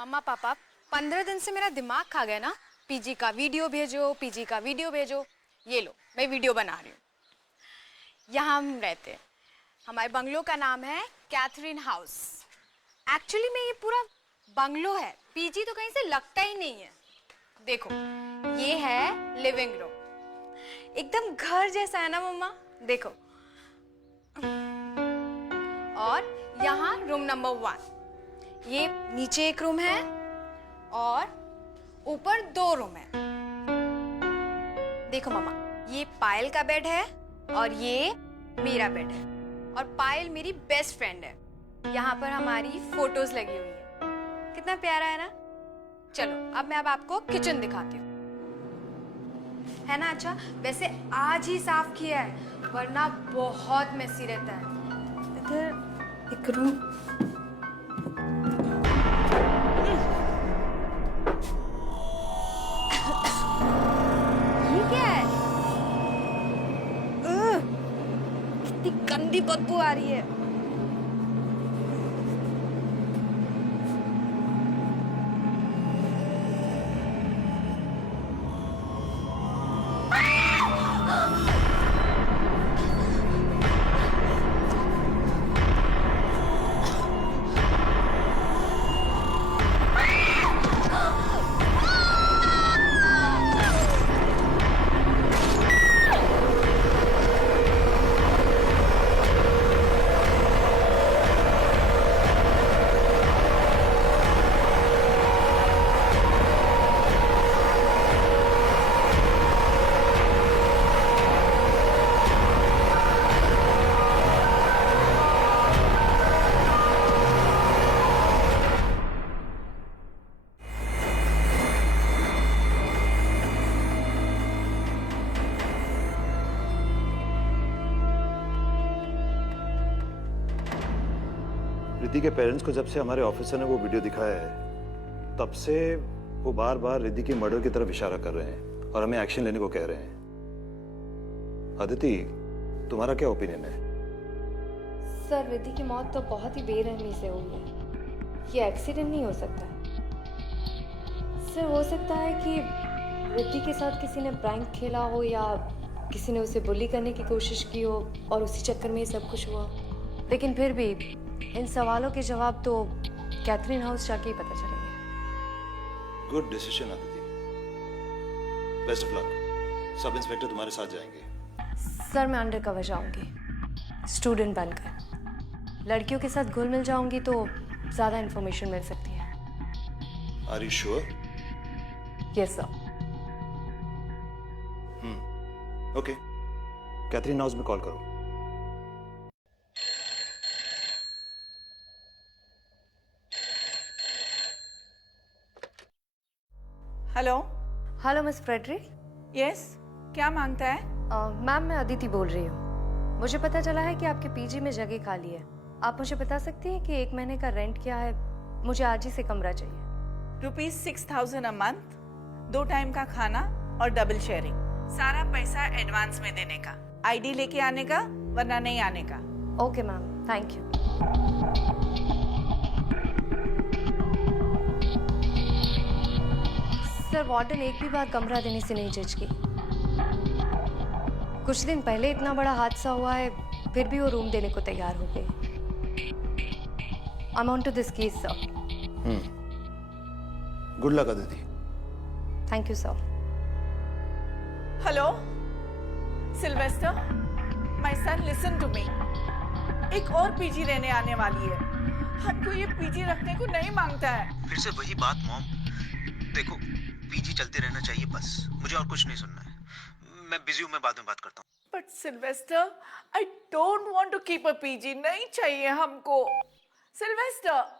मम्मा पापा 15 दिन से मेरा दिमाग खा गया ना, पीजी का वीडियो भेजो, पीजी का वीडियो भेजो। ये लो, मैं वीडियो बना रही हूँ। यहाँ हम रहते हैं। हमारे बंगलो का नाम है कैथरीन हाउस। एक्चुअली में ये पूरा बंगलो है, पीजी तो कहीं से लगता ही नहीं है। देखो, ये है लिविंग रूम, एकदम घर जैसा है ना मम्मा। देखो, और यहाँ रूम नंबर 1। ये नीचे एक रूम है और ऊपर 2 रूम है। देखो मम्मा, ये पायल का बेड है और ये मेरा बेड है। और पायल मेरी बेस्ट फ्रेंड है। यहाँ पर हमारी फोटोज लगी हुई है। कितना प्यारा है ना। चलो अब मैं आपको किचन दिखाती हूँ, है ना। अच्छा, वैसे आज ही साफ किया है, वरना बहुत मेसी रहता है। इधर एक रूम, ये क्या है? कितनी गंदी बदबू आ रही है। रिद्धि के पेरेंट्स को जब से हमारे ऑफिसर ने वो वीडियो दिखाया है, तब से वो बार बार रिद्धि की मर्डर की तरफ इशारा कर रहे हैं और हमें एक्शन लेने को कह रहे हैं। अदिति, तुम्हारा क्या ओपिनियन है? सर, रिद्धि की मौत तो बहुत ही बेरहमी से हुई है। ये एक्सीडेंट नहीं हो सकता है। सर, हो सकता है कि रिद्धि के साथ किसी ने प्रैंक खेला हो या किसी ने उसे बुली करने की कोशिश की हो और उसी चक्कर में ये सब कुछ हुआ। लेकिन फिर भी इन सवालों के जवाब तो कैथरीन हाउस जाके ही पता चलेंगे। Good decision Aditi, best of luck. Sub inspector तुम्हारे साथ जाएंगे। सर, मैं अंडर कवर जाऊंगी स्टूडेंट बनकर। लड़कियों के साथ घुल मिल जाऊंगी तो ज्यादा इंफॉर्मेशन मिल सकती है। Are you sure? Yes sir. Okay, Catherine house में कॉल करो। Hello. Hello miss Frederick. Yes, क्या मांगता है? मैम, मैं अदिति बोल रही हूँ। मुझे पता चला है कि आपके पीजी में जगह खाली है। आप मुझे बता सकती हैं कि 1 महीने का रेंट क्या है? मुझे आज ही से कमरा चाहिए। ₹6,000 अ मंथ, 2 टाइम का खाना और डबल शेयरिंग। सारा पैसा एडवांस में देने का, आईडी लेके आने का, वरना नहीं आने का। Okay ma'am, thank you. Sir, warden एक भी बार कमरा देने से नहीं झिझकी। कुछ दिन पहले इतना बड़ा हादसा हुआ है, फिर भी वो रूम देने को तैयार हो गए। I am on to this case sir. Good luck Aditi. Thank you sir. Hello Sylvester, my son, listen to me. एक और पीजी रहने आने वाली है। हमको ये पीजी रखने को नहीं मांगता है। फिर से वही बात मॉम। देखो, पीजी चलते रहना चाहिए बस, मुझे और कुछ नहीं सुनना है। मैं बिजी हूँ, मैं बाद में बात करता हूँ। But Sylvester, I don't want to keep a PG. नहीं चाहिए हमको सिल्वेस्टर।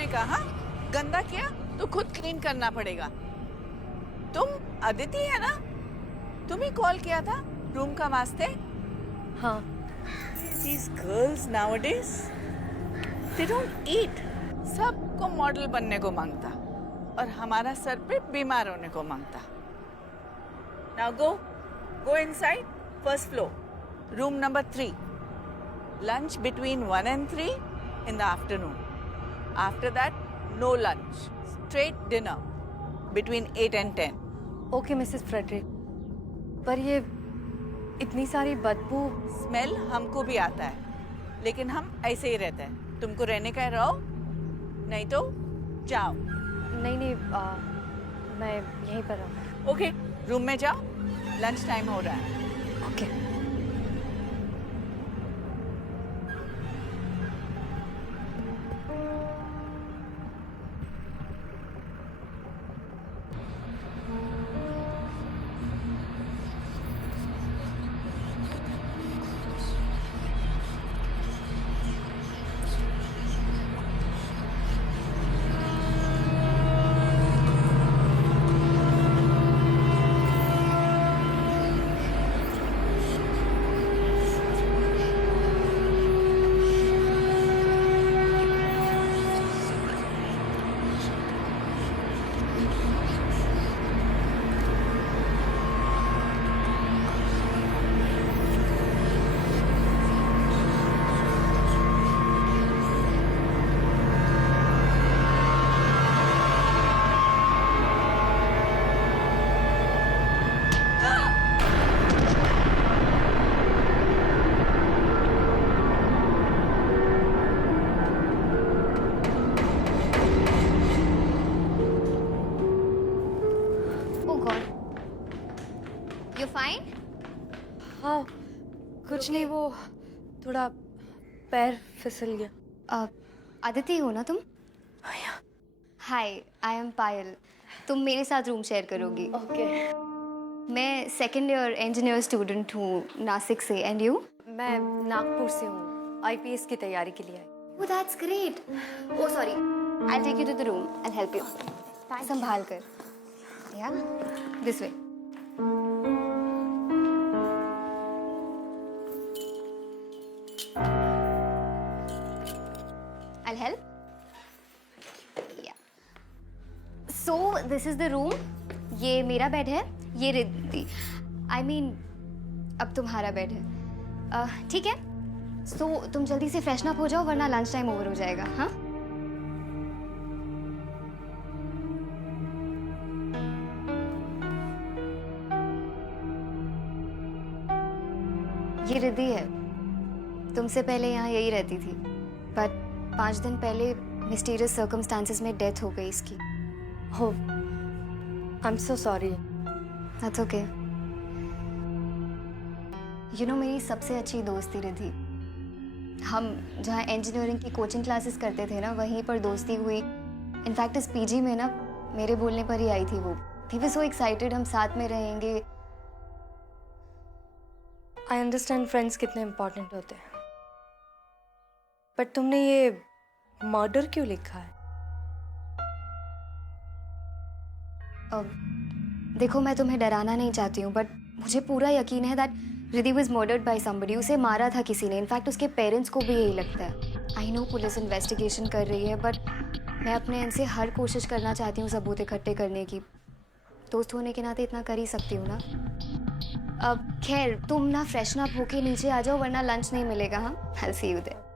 सोचने का, हाँ? गंदा किया तो खुद क्लीन करना पड़ेगा। तुम अदिति है ना? तुम ही कॉल किया था रूम का वास्ते? हाँ। These girls nowadays, they don't eat. सबको मॉडल बनने को मांगता और हमारा सर पे बीमार होने को मांगता। Now go inside, first floor, room number 3. Lunch between 1 and 3 in the afternoon. After that, no lunch. Straight dinner between 8 and 10. Okay Mrs Frederick, पर ये इतनी सारी बदबू। स्मेल हमको भी आता है, लेकिन हम ऐसे ही रहते हैं। तुमको रहने का है रहो, नहीं तो जाओ। नहीं, मैं यहीं पर रहूँ। ओके, रूम में जाओ, लंच टाइम हो रहा है। ओके। You fine? हाँ, कुछ नहीं, वो थोड़ा पैर फिसल गया। अदिति हो ना तुम? हाय, आई एम पायल। तुम मेरे साथ रूम शेयर करोगी। ओके। मैं सेकेंड ईयर इंजीनियर स्टूडेंट हूँ नासिक से। And you? मैं नागपुर से हूँ, आईपीएस की तैयारी के लिए आई। Oh, that's great. Oh, sorry. I'll take you to the room and help you. संभाल कर। Yeah, this way. I'll help. Yeah. So this is the room. ये मेरा बेड है, ये रिद्धि। I mean, अब तुम्हारा बेड है। ठीक है? So तुम जल्दी से फ्रेशन अप हो जाओ वरना लंच टाइम ओवर हो जाएगा, हाँ? ये रिद्धि है। तुमसे पहले यहाँ यही रहती थी, बट 5 दिन पहले मिस्टीरियस सर्कमस्टांसेस में डेथ हो गई इसकी। हो, I am so sorry. That's okay. You know, मेरी सबसे अच्छी दोस्त थी रिद्धि। हम जहाँ इंजीनियरिंग की कोचिंग क्लासेस करते थे ना, वहीं पर दोस्ती हुई। इनफैक्ट इस पीजी में ना मेरे बोलने पर ही आई थी वो। वी वर सो एक्साइटेड, हम साथ में रहेंगे। आई अंडरस्टैंड फ्रेंड्स कितने इम्पोर्टेंट होते हैं, बट तुमने ये मर्डर क्यों लिखा है? देखो, मैं तुम्हें डराना नहीं चाहती हूँ, बट मुझे पूरा यकीन है that Riddhi was murdered by somebody. उसे मारा था किसी ने। इनफैक्ट उसके पेरेंट्स को भी यही लगता है। आई नो पुलिस इन्वेस्टिगेशन कर रही है, बट मैं अपने इनसे हर कोशिश करना चाहती हूँ सबूत इकट्ठे करने की। दोस्त होने के नाते इतना कर ही सकती हूँ ना। अब खैर, तुम ना फ्रेशन अप होके नीचे आ जाओ वरना लंच नहीं मिलेगा। हाँ, I see you there.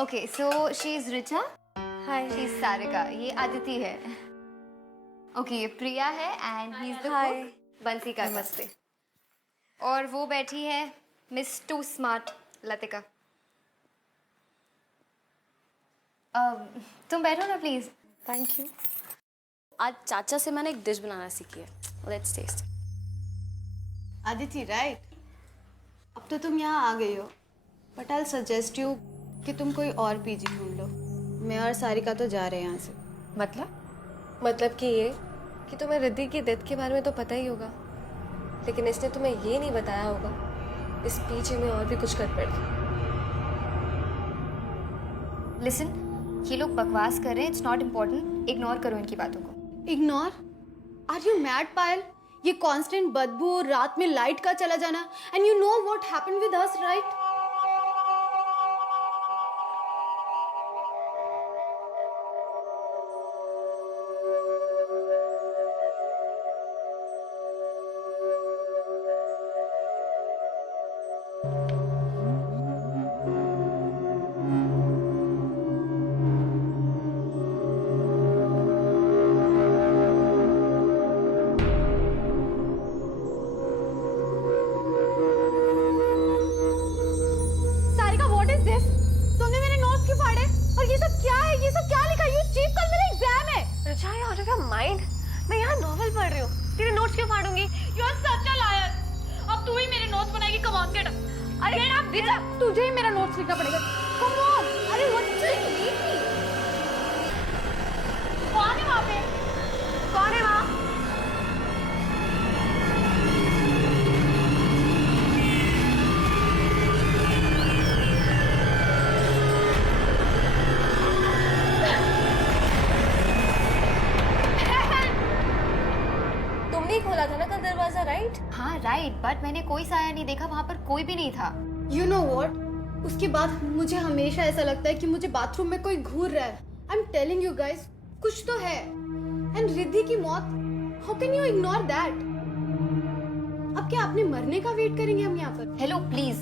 Okay, so she is Richa, hi. She is Sarika, ये आदिति है। ओके, ये प्रिया है and he is the Hi. Cook, Bansi का। नमस्ते। और वो बैठी है मिस टू स्मार्ट, लतिका। तुम बैठो ना प्लीज। Thank you. आज चाचा से मैंने एक डिश बनाना सीखी है, लेट्स टेस्ट। आदिति राइट, अब तो तुम यहाँ आ गई हो, बट आई सजेस्ट यू कि तुम कोई और पीजी ढूंढ लो। मैं और सारिका तो जा रहे हैं यहाँ से। मतलब कि ये कि तुम्हें रिद्धि की डेथ के बारे में तो पता ही होगा, लेकिन इसने तुम्हें ये नहीं बताया होगा इस पीछे में और भी कुछ गड़बड़ है। लिसन, ये लोग बकवास कर रहे हैं, इट्स नॉट इम्पोर्टेंट, इग्नोर करो इनकी बातों को। इग्नोर? आर यू मैड पायल? ये कांस्टेंट बदबू और रात में लाइट का चला जाना, and you know what happened with us right? Sarika, what is this? तुमने मेरे नोट्स क्यों फाड़े? और ये सब क्या है? ये सब क्या लिखा? यू चीप, कल मेरा एग्जाम है। Richa, you out of your mind? मैं यहाँ नॉवेल पढ़ रही हूँ, तेरे नोट्स क्यों फाड़ूंगी? You are such a liar. अब तू ही मेरे नोट्स बनाएगी। Come on, get up. अरे गेट अप रिचा, तुझे ही मेरा नोट्स लिखना पड़ेगा। Come on. अरे व्हाट इज दिस? कौन है वहाँ पे? कौन है वहाँ? तुमने ही खोला था ना कल दरवाजा, राइट? हाँ राइट, बट मैंने कोई साया नहीं देखा, वहाँ पर कोई भी नहीं था। यू नो व्हाट, उसके बाद मुझे हमेशा ऐसा लगता है कि मुझे बाथरूम में कोई घूर रहा है। I am telling you guys, कुछ तो है। एंड रिद्धि की मौत, how can you ignore that? अब क्या अपने मरने का वेट करेंगे हम यहाँ पर? हेलो प्लीज,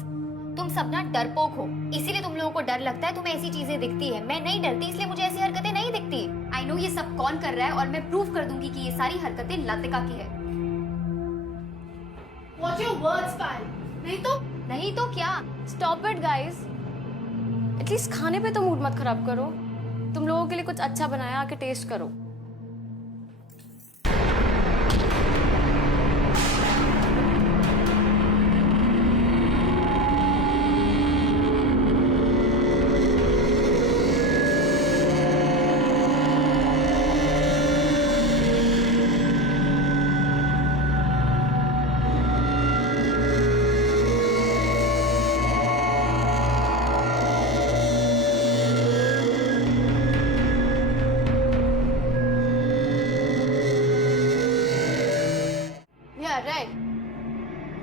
तुम सब ना डरपोक हो, इसीलिए तुम लोगों को डर लगता है, तुम्हें ऐसी चीजें दिखती है। मैं नहीं डरती, इसलिए मुझे ऐसी हरकतें नहीं दिखती। आई नो ये सब कौन कर रहा है, और मैं प्रूव कर दूंगी कि ये सारी हरकतें लतिका की है। Watch your words, पायल। नहीं तो क्या? स्टॉप इट गाइस, एटलीस्ट खाने पे तो मूड मत खराब करो। तुम लोगों के लिए कुछ अच्छा बनाया, आके टेस्ट करो।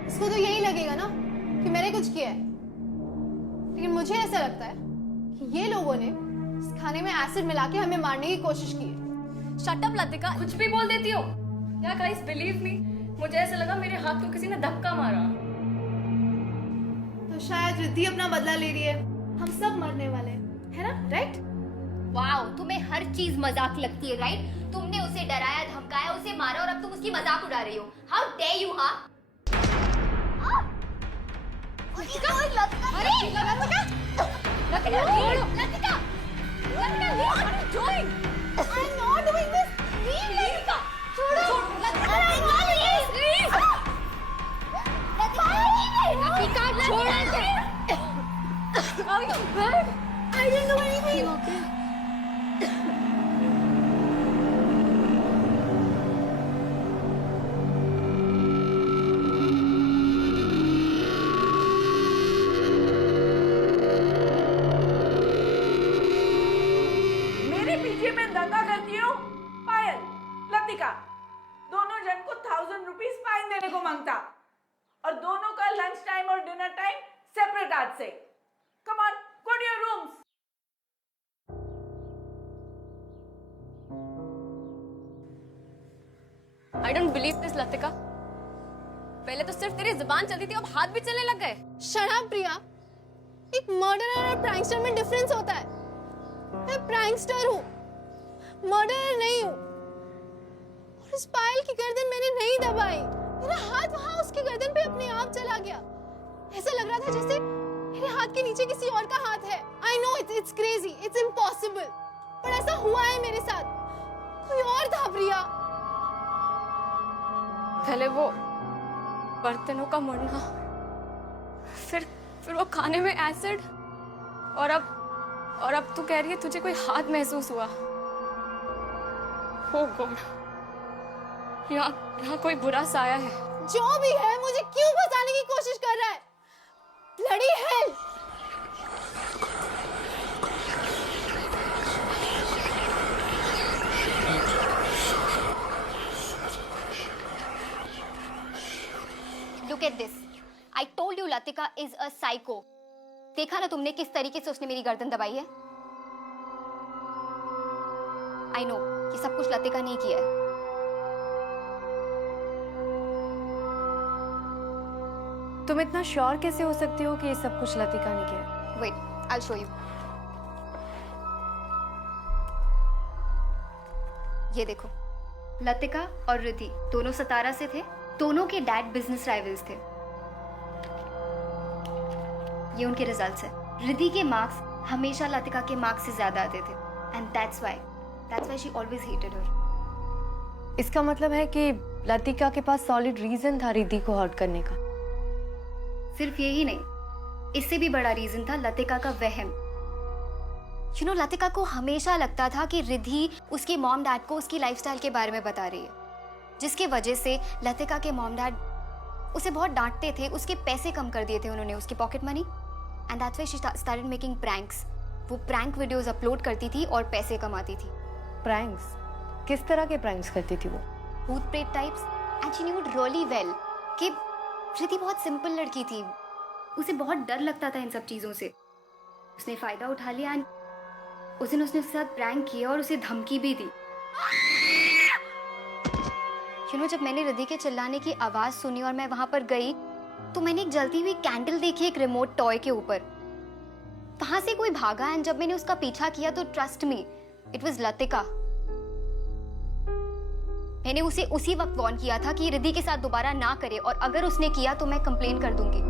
इसको तो यही लगेगा ना कि मैंने कुछ किया है, लेकिन मुझे ऐसा लगता है कि ये लोगों ने इस खाने में एसिड मिला के हमें मारने की कोशिश की है। शट अप लतिका, कुछ भी बोल देती हो। या गाइस बिलीव मी, मुझे ऐसा लगा मेरे हाथ को किसी ने धक्का मारा। तो शायद रिद्धि अपना बदला ले रही है, हम सब मरने वाले हैं, है ना? राइट? वाओ, तुम्हें हर चीज मजाक लगती है, राइट? तुमने उसे डराया, धमकाया, उसे मारा, और अब तुम उसकी मजाक उड़ा रही हो। How dare you! हाँ, I didn't know anything. Okay. मेरे पीछे में दंगा करती हो पायल, लतिका, दोनों जन को 1000 रुपीज फाइन देने को मांगता, और दोनों का लंच टाइम और डिनर टाइम सेपरेट आज से। Come on, go to your rooms. I don't believe this Latika. पहले तो सिर्फ तेरी जुबान चलती थी, अब हाथ भी चलने लग गए। शट अप प्रिया, एक मर्डरर और प्रैंकस्टर में डिफरेंस होता है। मैं प्रैंकस्टर हूँ, मर्डरर नहीं हूँ। और उस पायल की गर्दन मैंने नहीं दबाई, मेरा हाथ वहां उसकी गर्दन पे अपने आप चला गया। ऐसा लग रहा था जैसे मेरे हाथ के नीचे किसी और का हाथ है। I know it's crazy, it's impossible, पर ऐसा हुआ है मेरे साथ। कोई और था प्रिया। पहले वो बर्तनों का मरना, फिर वो खाने में एसिड, और अब तू कह रही है तुझे कोई हाथ महसूस हुआ। Oh God, यहाँ कोई बुरा साया है। जो भी है, मुझे क्यों फंसाने की कोशिश कर रहा है? Bloody hell! Look at this. I told you Latika is a psycho. देखा ना तुमने किस तरीके से उसने मेरी गर्दन दबाई है? I know, ये सब कुछ लतिका ने किया है। तुम इतना श्योर कैसे हो सकते हो कि ये सब कुछ लतिका ने किया है? Wait, I'll show you. ये देखो, लतिका और रिद्धि दोनों सतारा से थे। दोनों के डैड बिजनेस राइवल्स थे। ये उनके रिजल्ट्स है। रिद्धि के मार्क्स हमेशा लतिका के मार्क्स से ज्यादा आते थे, and that's why she always hated her. इसका मतलब है कि लतिका के पास सॉलिड रीजन था रिद्धि को हर्ट करने का। सिर्फ यही नहीं, इससे भी बड़ा रीजन था लतिका का वहम। यू नो, लतिका को हमेशा लगता था कि रिद्धि उसके मॉम डैड को उसकी लाइफस्टाइल के बारे में बता रही है, जिसकी वजह से लतिका के मॉम डैड उसे बहुत डांटते थे। उसके पैसे कम कर दिए थे उन्होंने, उसकी pocket money, and that's why she started making pranks. वो प्रैंक वीडियोस अपलोड करती थी और पैसे कमाती थी। प्रैंक्स? किस तरह के प्रैंक्स करती थी वो? भूत प्रेत types, and she knew it really well कि रिद्धि बहुत सिंपल लड़की थी। उसे बहुत डर लगता था इन सब चीजों से। उसने फायदा उठा लिया, एंड उस दिन उसने उसके साथ प्रैंक किया और उसे धमकी भी दी। यू नो, जब मैंने रिद्धि के चिल्लाने की आवाज सुनी और मैं वहां पर गई, तो मैंने एक जलती हुई कैंडल देखी एक रिमोट टॉय के ऊपर। वहां से कोई भागा, एंड जब मैंने उसका पीछा किया तो trust me, it was Latika. मैंने उसे उसी वक्त वार्न किया था कि रिद्धि के साथ दोबारा ना करे, और अगर उसने किया तो मैं कंप्लेन कर दूंगी।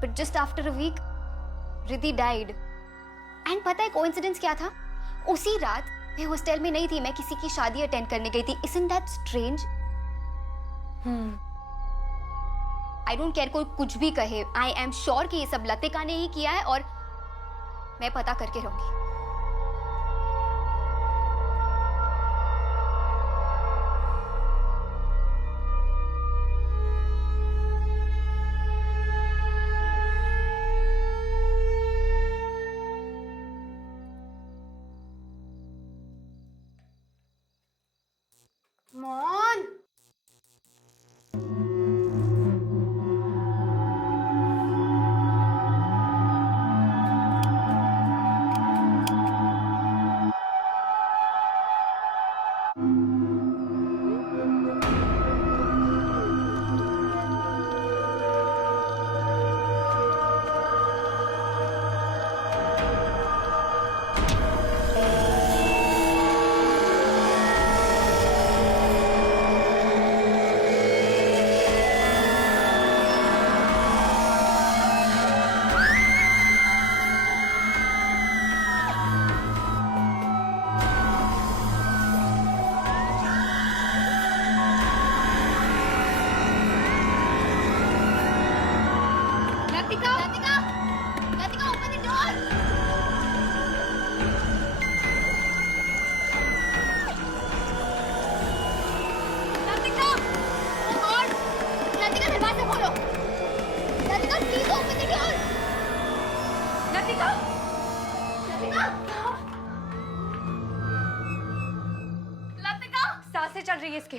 But just after a week Riddhi died. And पता है कोइंसिडेंस क्या था? उसी रात मैं हॉस्टल में नहीं थी, मैं किसी की शादी अटेंड करने गई थी। Isn't that strange? I don't care कोई कुछ भी कहे, I am sure कि ये सब लतिका ने ही किया है, और मैं पता करके रहूंगी। Mon! सांसें चल रही है इसके।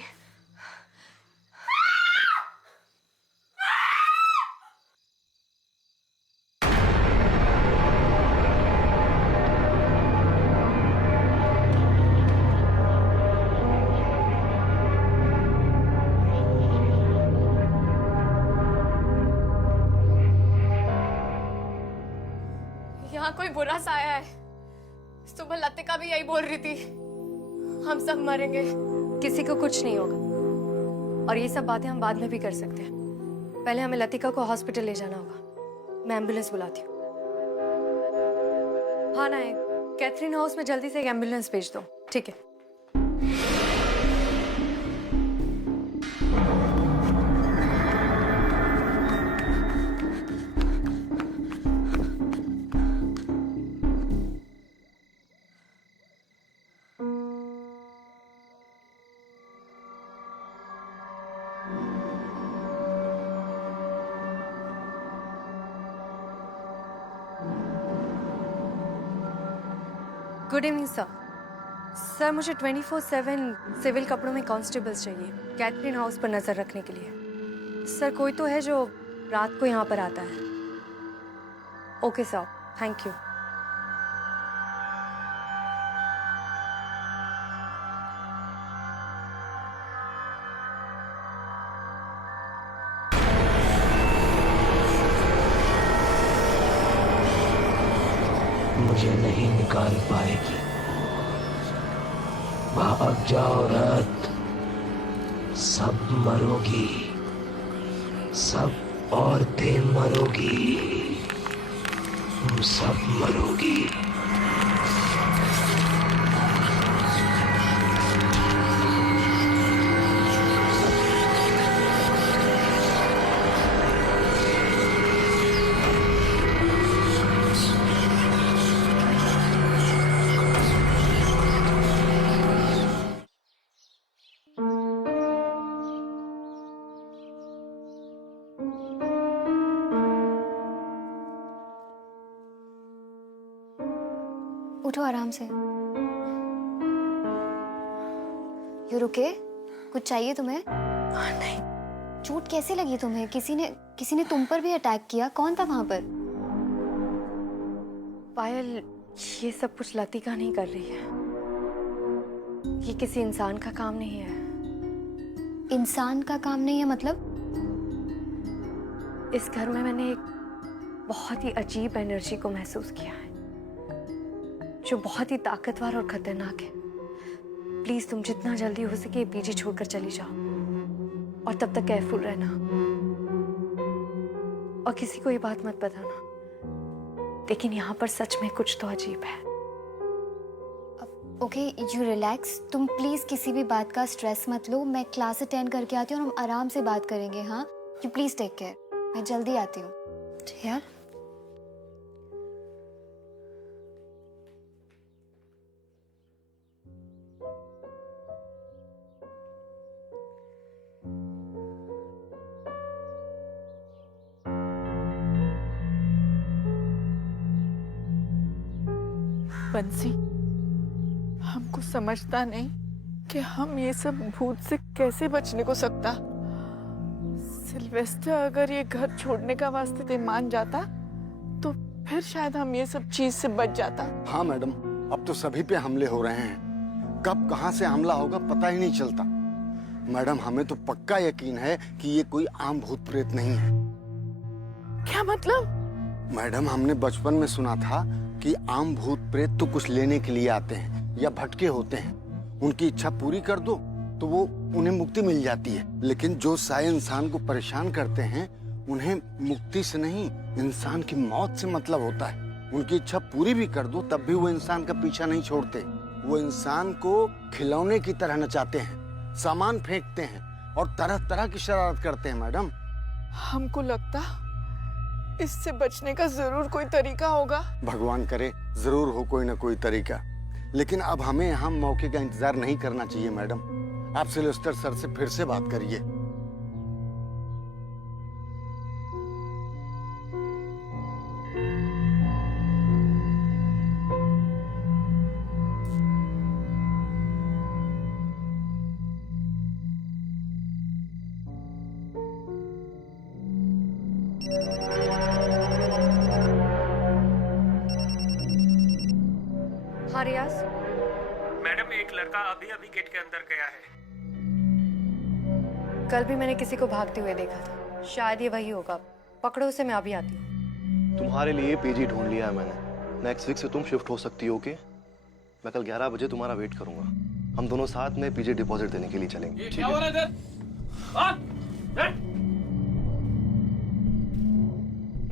यहाँ कोई बुरा साया है। सुबह लतिका भी यही बोल रही थी, हम सब मरेंगे। किसी को कुछ नहीं होगा, और ये सब बातें हम बाद में भी कर सकते हैं। पहले हमें लतिका को हॉस्पिटल ले जाना होगा। मैं एम्बुलेंस बुलाती हूँ। हाँ ना, कैथरीन हाउस में जल्दी से एक एम्बुलेंस भेज दो। ठीक है। Good evening sir. सर मुझे 24/7 सिविल कपड़ों में कांस्टेबल्स चाहिए कैथरीन हाउस पर नज़र रखने के लिए। सर कोई तो है जो रात को यहाँ पर आता है? Okay sir, thank you. मुझे नहीं निकाल पाएगी। भाग जाओ रथ, सब मरोगी, सब औरतें मरोगी, तुम सब मरोगी। उठो आराम से। यू रुके? कुछ चाहिए तुम्हें? नहीं। चोट कैसे लगी तुम्हें? किसी ने तुम पर भी अटैक किया? कौन था वहां पर? पायल, ये सब कुछ लतिका नहीं कर रही है। ये किसी इंसान का काम नहीं है। इंसान का काम नहीं है मतलब? इस घर में मैंने एक बहुत ही अजीब एनर्जी को महसूस किया है जो बहुत ही ताकतवर और खतरनाक है। प्लीज तुम जितना जल्दी हो सके पीजी छोड़कर चली जाओ और तब तक केयरफुल रहना और किसी को ये बात मत बताना। लेकिन यहाँ पर सच में कुछ तो अजीब है। Okay, you relax. तुम प्लीज किसी भी बात का स्ट्रेस मत लो। मैं क्लास अटेंड करके आती हूँ और हम आराम से बात करेंगे। हाँ, यू प्लीज टेक केयर। मैं जल्दी आती हूँ। ठीक है? बंसी, हमको समझता नहीं कि हम ये सब भूत से कैसे बचने को सकता। सिल्वेस्टर अगर ये घर छोड़ने का वास्ते मान जाता तो फिर शायद हम ये सब चीज से बच जाता। हाँ मैडम, अब तो सभी पे हमले हो रहे हैं। कब कहाँ से हमला होगा पता ही नहीं चलता। मैडम, हमें तो पक्का यकीन है कि ये कोई आम भूत प्रेत नहीं है। क्या मतलब? मैडम, हमने बचपन में सुना था कि आम भूत प्रेत तो कुछ लेने के लिए आते हैं या भटके होते हैं। उनकी इच्छा पूरी कर दो तो वो उन्हें मुक्ति मिल जाती है। लेकिन जो सारे इंसान को परेशान करते हैं उन्हें मुक्ति से नहीं, इंसान की मौत से मतलब होता है। उनकी इच्छा पूरी भी कर दो तब भी वो इंसान का पीछा नहीं छोड़ते। वो इंसान को खिलौने की तरह नचाते हैं, सामान फेंकते हैं और तरह तरह की शरारत करते हैं। मैडम, हमको लगता इससे बचने का जरूर कोई तरीका होगा। भगवान करे जरूर हो कोई ना कोई तरीका। लेकिन अब हमें यहाँ मौके का इंतजार नहीं करना चाहिए। मैडम, आप सिल्वेस्टर सर से फिर से बात करिए। हाँ रियाज। मैडम, एक लड़का अभी अभी गेट के अंदर गया है। कल भी मैंने किसी को भागते हुए देखा था। शायद ये वही होगा। पकड़ो उसे, मैं अभी आती हूँ। तुम्हारे लिए पीजी ढूंढ लिया है मैंने। नेक्स्ट वीक से तुम शिफ्ट हो सकती हो। ओके, मैं कल 11 बजे तुम्हारा वेट करूंगा। हम दोनों साथ में पीजी डिपॉजिट देने के लिए चलेंगे। ठीक है?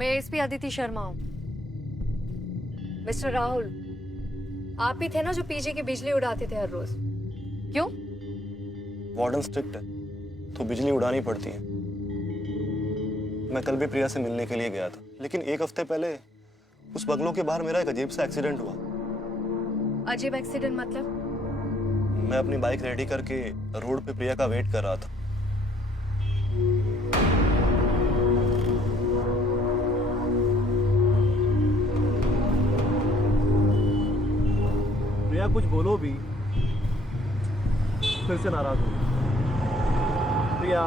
मैं एसपी अदिति शर्मा हूँ। मिस्टर राहुल, आप ही थे ना जो पीजी की बिजली उड़ाते थे हर रोज? क्यों? वार्डन स्ट्रिक्ट है तो बिजली उड़ानी पड़ती है। मैं कल भी प्रिया से मिलने के लिए गया था, लेकिन एक हफ्ते पहले उस बंगलों के बाहर मेरा एक अजीब सा एक्सीडेंट हुआ। अजीब एक्सीडेंट मतलब? मैं अपनी बाइक रेडी करके रोड पे प्रिया का वेट कर रहा था। प्रिया कुछ बोलो भी, फिर से नाराज हो। प्रिया,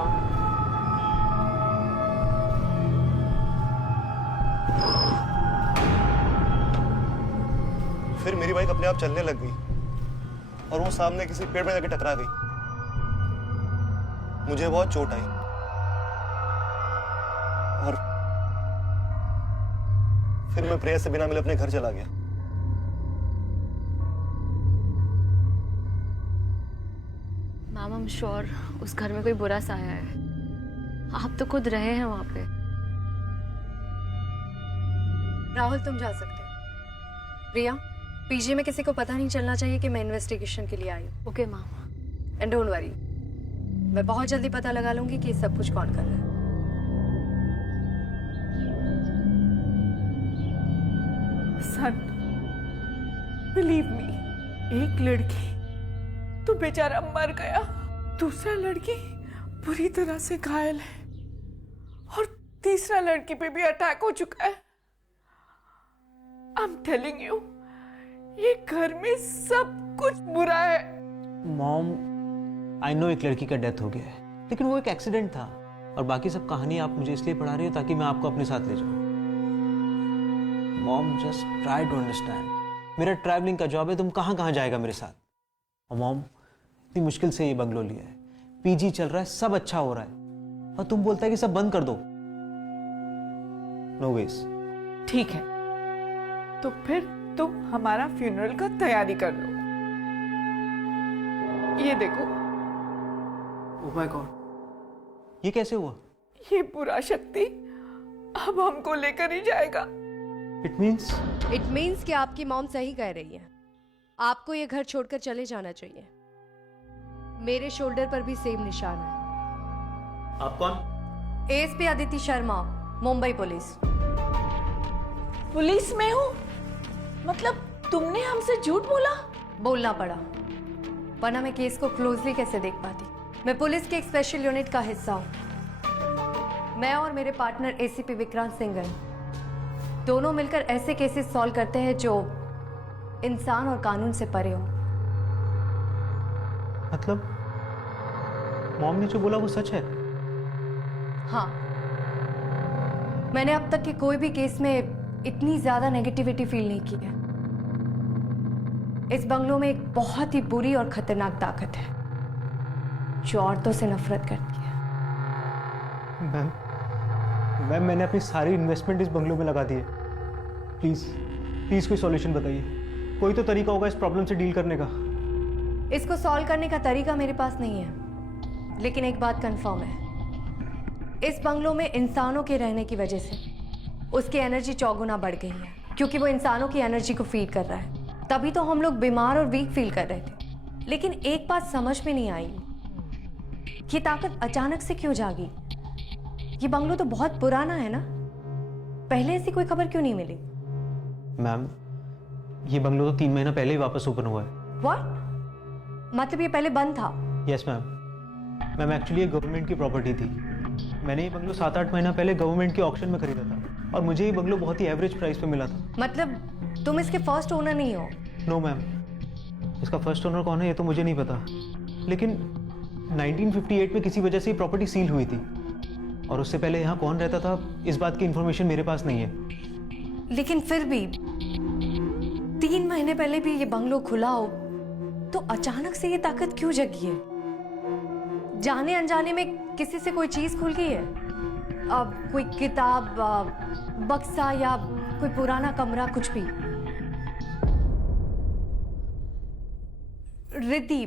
फिर मेरी बाइक अपने आप चलने लग गई और वो सामने किसी पेड़ में जाके टकरा गई। मुझे बहुत चोट आई और फिर मैं प्रिया से बिना मिले अपने घर चला गया। मैम, आई एम श्योर उस घर में कोई बुरा साया है। आप तो खुद रहे हैं वहां पे। राहुल, तुम जा सकते हो। प्रिया, पीजी में किसी को पता नहीं चलना चाहिए कि मैं इन्वेस्टिगेशन के लिए आई हूँ। Okay ma'am. And don't worry, मैं बहुत जल्दी पता लगा लूंगी कि सब कुछ कौन कर रहा है। सन, बिलीव मी, एक लड़की तो बेचारा मर गया, दूसरा लड़की बुरी तरह से घायल है और तीसरा लड़की पे भी अटैक हो चुका है। आई एम टेलिंग यू, ये घर में सब कुछ बुरा है। मॉम, आई नो एक लड़की का डेथ हो गया है, लेकिन वो एक एक्सीडेंट था और बाकी सब कहानी आप मुझे इसलिए पढ़ा रही हो ताकि मैं आपको अपने साथ ले जाऊं। Mom, just try to understand. मेरा ट्रैवलिंग का जॉब है, तुम कहाँ कहाँ जाएगा मेरे साथ? और मॉम, इतनी मुश्किल से ये बंगलो लिया है, पीजी चल रहा है, सब अच्छा हो रहा है, और तुम बोलता है कि सब बंद कर दो। No ways. ठीक है, तो फिर तुम हमारा फ्यूनरल का तैयारी कर लो। ये देखो। ओह माय गॉड, ये कैसे हुआ? ये बुरा शक्ति अब हमको लेकर ही जाएगा। इट मीन्स कि आपकी मॉम सही कह रही है। आपको ये घर छोड़कर चले जाना चाहिए। मेरे शोल्डर पर भी सेम निशान है। आप कौन? SP Aditi Sharma, Mumbai police. Police में हूँ? मतलब तुमने हमसे झूठ बोला? बोलना पड़ा, वरना मैं केस को क्लोजली कैसे देख पाती। मैं पुलिस के एक स्पेशल यूनिट का हिस्सा हूँ। मैं और मेरे पार्टनर एसीपी विक्रांत सिंघल दोनों मिलकर ऐसे केसेस सॉल्व करते हैं जो इंसान और कानून से परे हो। मतलब मॉम ने जो बोला वो सच है? हाँ, मैंने अब तक के कोई भी केस में इतनी ज्यादा नेगेटिविटी फील नहीं की है। इस बंगलों में एक बहुत ही बुरी और खतरनाक ताकत है जो औरतों से नफरत करती है। मैम, मैंने अपनी सारी इन्वेस्टमेंट इस बंगलों में लगा दी है। प्लीज कोई सॉल्यूशन बताइए। कोई तो तरीका होगा इस प्रॉब्लम से डील करने का। इसको सॉल्व करने का तरीका मेरे पास नहीं है, लेकिन एक बात कंफर्म है, इस बंगलों में इंसानों के रहने की वजह से उसकी एनर्जी चौगुना बढ़ गई है, क्योंकि वो इंसानों की एनर्जी को फीड कर रहा है। तभी तो हम लोग बीमार और वीक फील कर रहे थे। लेकिन एक बात समझ में नहीं आई, ये ताकत अचानक से क्यों जागी? ये बंगलो तो बहुत पुराना है ना, पहले ऐसी कोई खबर क्यों नहीं मिली? मैम, ये बंगलो तो 3 महीना पहले ही वापस ओपन हुआ है। व्हाट? मतलब ये पहले बंद था? यस मैम, एक्चुअली ये गवर्नमेंट की प्रॉपर्टी थी। मैंने ये बंगलो 7-8 महीना पहले गवर्नमेंट के ऑक्शन में खरीदा था और मुझे ये बंगलो बहुत ही एवरेज प्राइस पे मिला था। मतलब तुम इसके फर्स्ट ओनर नहीं हो? नो मैम, इसका फर्स्ट ओनर कौन है ये तो मुझे नहीं पता, लेकिन 1958 में किसी वजह से ये प्रॉपर्टी सील हुई थी और उससे पहले यहाँ कौन रहता था इस बात की इंफॉर्मेशन मेरे पास नहीं है। लेकिन फिर भी 3 महीने पहले भी ये बंगलो खुला हो तो अचानक से ये ताकत क्यों जगी है? जाने अनजाने में किसी से कोई चीज खुल गई है? अब कोई किताब, बक्सा या कोई पुराना कमरा, कुछ भी। रिद्धि,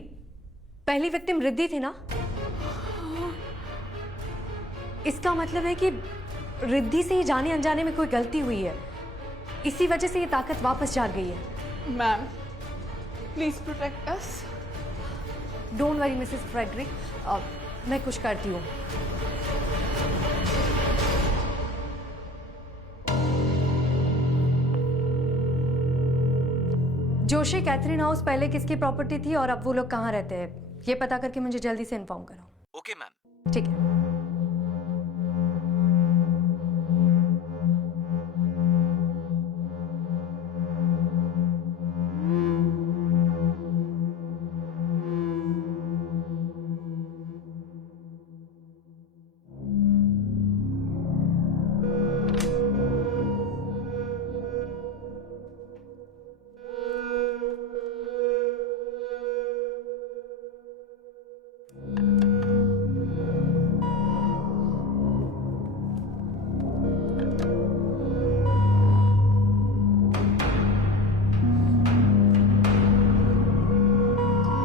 पहली विक्टिम रिद्धि थी ना? इसका मतलब है कि रिद्धि से ही जाने अनजाने में कोई गलती हुई है, इसी वजह से ये ताकत वापस जाग गई है। Ma'am please protect us. Don't worry Mrs Frederick, मैं कुछ करती हूँ। जोशी कैथरीन हाउस पहले किसकी प्रॉपर्टी थी और अब वो लोग कहाँ रहते हैं, ये पता करके मुझे जल्दी से इन्फॉर्म करो। Okay ma'am. ठीक है।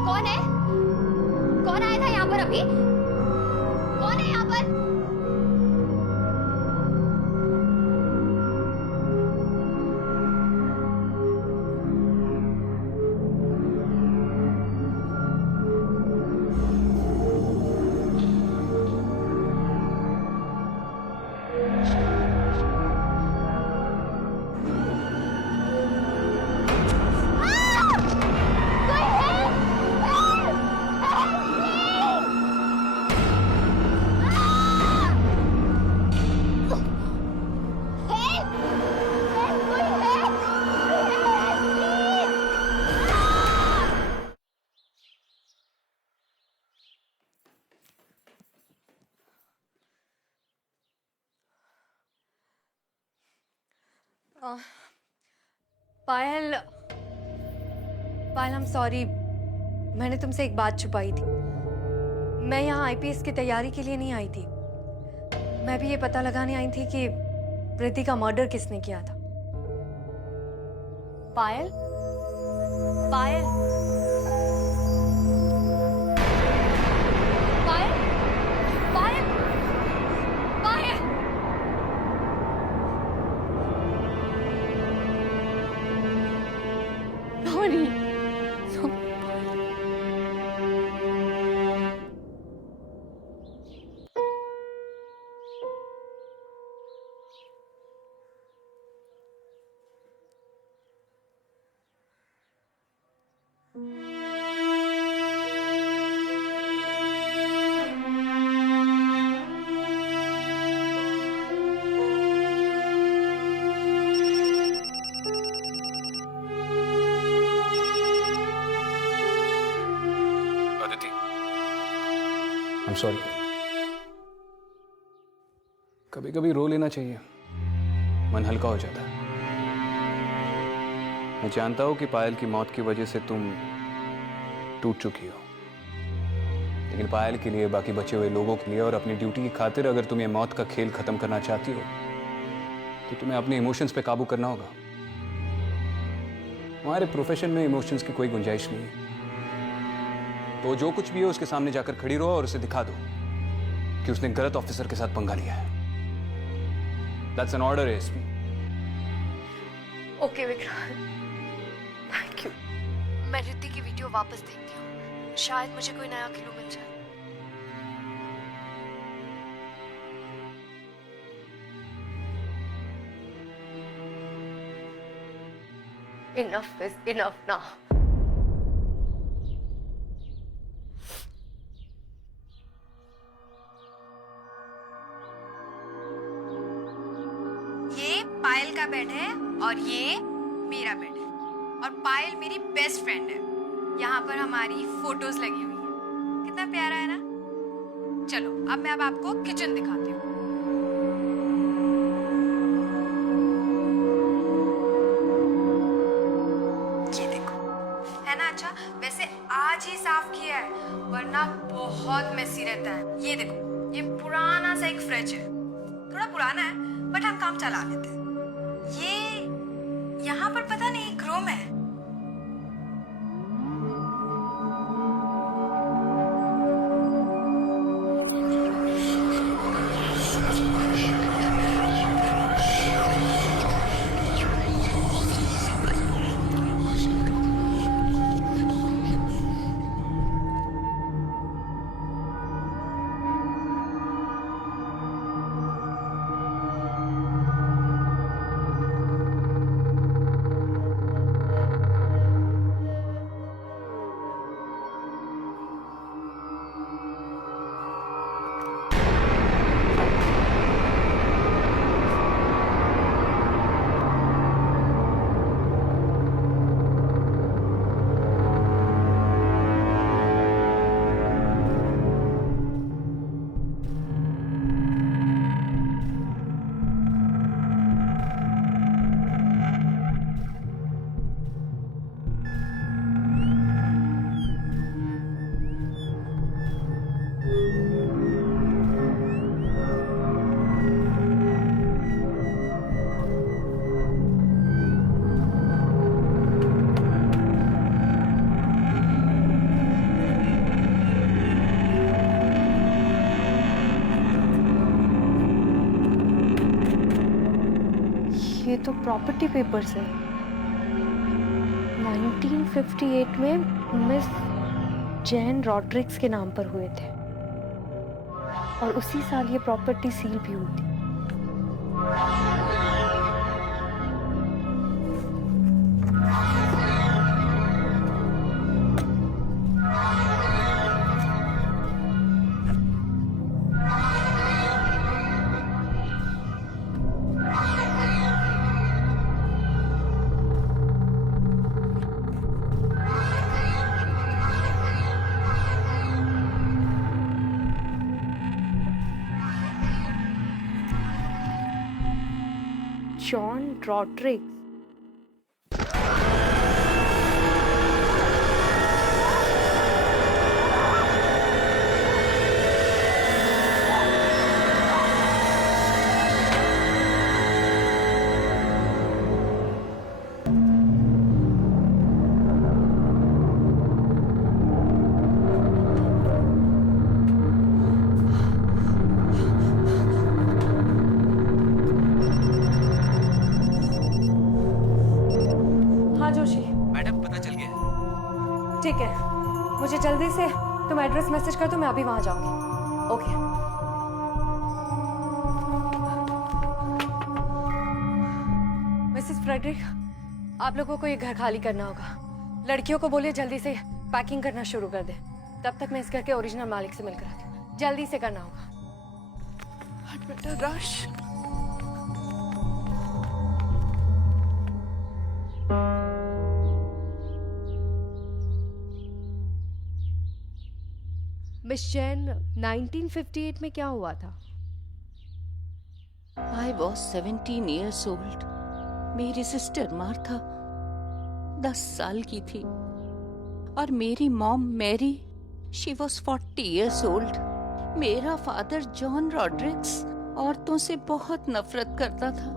कौन है? कौन आया था यहाँ पर अभी? कौन है यहाँ पर? पायल, पायल I'm सॉरी, मैंने तुमसे एक बात छुपाई थी। मैं यहाँ आईपीएस की तैयारी के लिए नहीं आई थी, मैं भी ये पता लगाने आई थी कि रिद्धि का मर्डर किसने किया था। पायल, पायल, पायल, पायल, पायल। Sorry. I'm sorry. कभी कभी रो लेना चाहिए, मन हल्का हो जाता है। मैं जानता हूं कि पायल की मौत की वजह से तुम टूट चुकी हो, लेकिन पायल के लिए, बाकी बचे हुए लोगों के लिए और अपनी ड्यूटी की खातिर अगर तुम ये मौत का खेल खत्म करना चाहती हो तो तुम्हें अपने इमोशंस पे काबू करना होगा। हमारे प्रोफेशन में इमोशंस की कोई गुंजाइश नहीं है, तो जो कुछ भी है उसके सामने जाकर खड़ी रहो और उसे दिखा दो कि उसने गलत ऑफिसर के साथ पंगा लिया है। That's an order, ASP. Okay Vikrant, thank you. मैं रिद्धि की वीडियो वापस देखती हूँ, शायद मुझे कोई नया क्लू मिल जाए। Enough is enough now. ये पायल का बेड है और ये मेरा बेड है, और पायल मेरी बेस्ट फ्रेंड है। यहाँ पर हमारी फोटोज लगी हुई है, कितना प्यारा है ना। चलो अब मैं आपको किचन दिखाती हूँ। ये देखो, है ना अच्छा। वैसे आज ही साफ किया है, वरना बहुत मेसी रहता है। ये देखो, ये पुराना सा एक फ्रिज है, थोड़ा पुराना है बट हम काम चला लेते हैं। ये यहाँ पर पता नहीं एक रूम है। ये तो प्रॉपर्टी पेपर्स है। 1958 में मिस जैन रॉड्रिक्स के नाम पर हुए थे और उसी साल ये प्रॉपर्टी सील भी हुई थी। जॉन रॉड्रिक्स। हाँ जोशी। मैडम पता चल गया। ठीक है, मुझे जल्दी से तुम एड्रेस मैसेज कर दो, मैं अभी वहां जाऊंगी। ओके। मिसेस फ्रेडरिक, आप लोगों को ये घर खाली करना होगा। लड़कियों को बोलिए जल्दी से पैकिंग करना शुरू कर दे। तब तक मैं इस घर के ओरिजिनल मालिक से मिलकर आती हूँ। जल्दी से करना होगा। हट बेटा, रश। मिस जैन, 1958 में क्या हुआ था? I was 17 years old. मेरी सिस्टर मार्था 10 साल की थी और मेरी mom Mary she was 40 years old. मेरा फादर जॉन रॉड्रिक्स औरतों से बहुत नफरत करता था,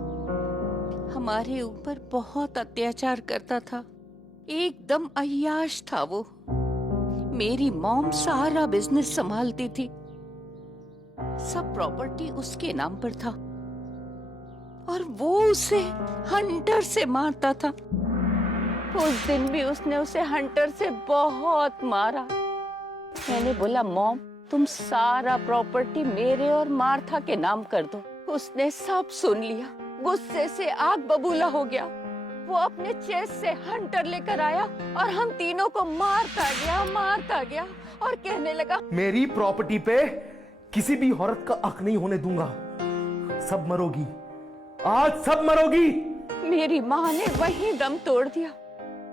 हमारे ऊपर बहुत अत्याचार करता था, एकदम अय्याश था वो। मेरी मॉम सारा बिजनेस संभालती थी, सब प्रॉपर्टी उसके नाम पर था और वो उसे हंटर से मारता था। उस दिन भी उसने उसे हंटर से बहुत मारा। मैंने बोला मॉम, तुम सारा प्रॉपर्टी मेरे और मार्था के नाम कर दो। उसने सब सुन लिया, गुस्से से आग बबूला हो गया। वो अपने चेस्ट से हंटर लेकर आया और हम तीनों को मारता गया और कहने लगा, मेरी प्रॉपर्टी पे किसी भी औरत का हक नहीं होने दूंगा। सब मरोगी, आज सब मरोगी। मेरी माँ ने वहीं दम तोड़ दिया।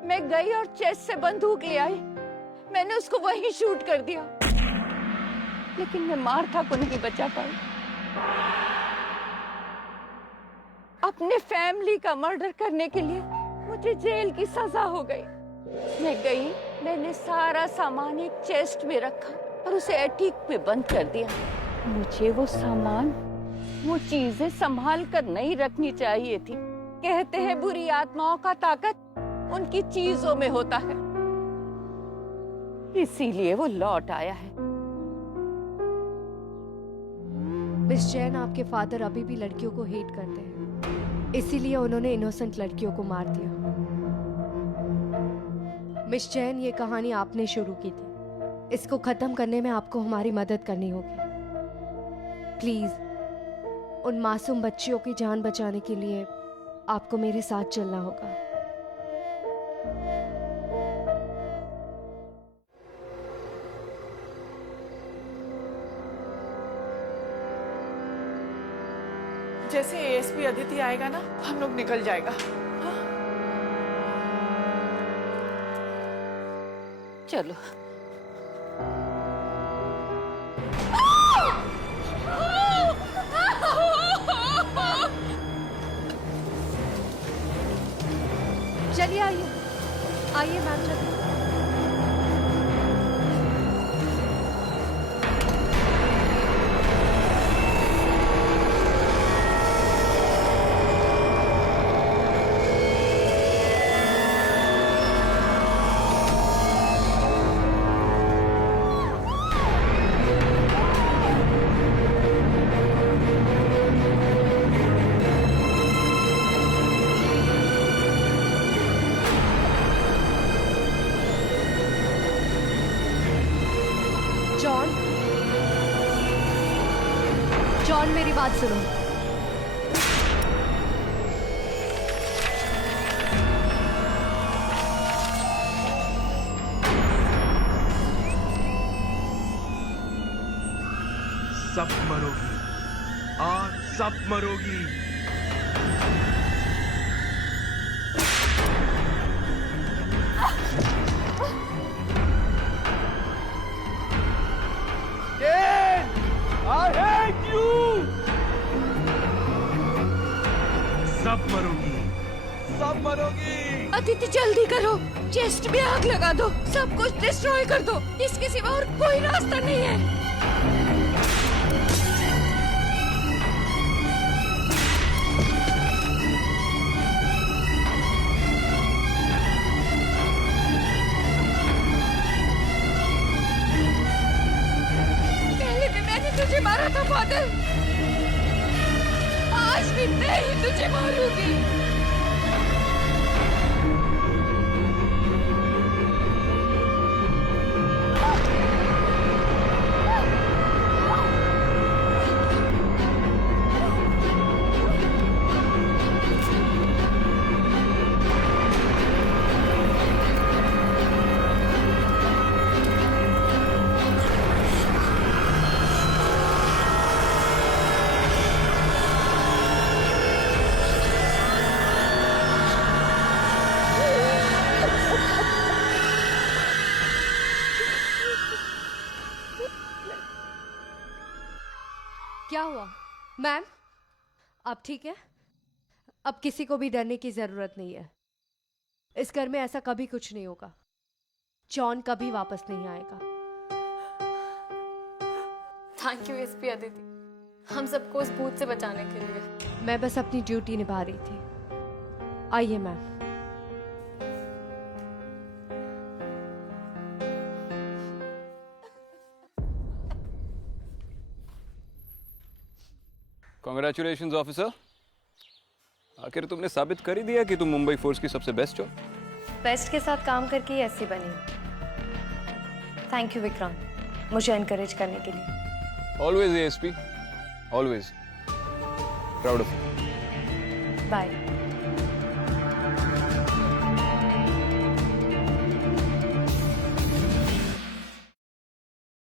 मैं गई और चेस्ट से बंदूक ले आई, मैंने उसको वहीं शूट कर दिया, लेकिन मैं मार्था को नहीं बचा पाई। अपने फैमिली का मर्डर करने के लिए मुझे जेल की सजा हो गई। मैं गई, मैंने सारा सामान एक चेस्ट में रखा और उसे एटीक पे बंद कर दिया। मुझे वो सामान, वो चीजें संभाल कर नहीं रखनी चाहिए थी। कहते हैं बुरी आत्माओं का ताकत उनकी चीजों में होता है, इसीलिए वो लौट आया है। मिस जैन, आपके फादर अभी भी लड़कियों को हेट करते हैं, इसीलिए उन्होंने इनोसेंट लड़कियों को मार दिया। मिस जैन, ये कहानी आपने शुरू की थी, इसको खत्म करने में आपको हमारी मदद करनी होगी। प्लीज, उन मासूम बच्चियों की जान बचाने के लिए आपको मेरे साथ चलना होगा। जैसे एएसपी अदिति आएगा ना, हम लोग निकल जाएगा। हाँ? चलो। चलिए, आइए मैम, चलिए। बात सुनो। सब मरोगी, आज सब मरोगी। I hate you! सब मरोगी, सब मरोगी। अदिति जल्दी करो, चेस्ट में आग लगा दो, सब कुछ डिस्ट्रॉय कर दो, इसके सिवा और कोई रास्ता नहीं है। तुझे मारा था फादर, आज भी मैं ही तुझे मारूंगी। क्या हुआ मैम? अब ठीक है? अब किसी को भी डरने की जरूरत नहीं है। इस घर में ऐसा कभी कुछ नहीं होगा। जॉन कभी वापस नहीं आएगा। थैंक यू एसपी अदिति, हम सबको उस भूत से बचाने के लिए। मैं बस अपनी ड्यूटी निभा रही थी। आइए मैम। कांग्रेचुलेशंस ऑफिसर, आखिर तुमने साबित कर ही दिया कि तुम मुंबई फोर्स की सबसे बेस्ट हो। बेस्ट के साथ काम करके ही ऐसी बनी। थैंक यू विक्रांत, मुझे एनकरेज करने के लिए। Always ASP, always proud of you. Bye.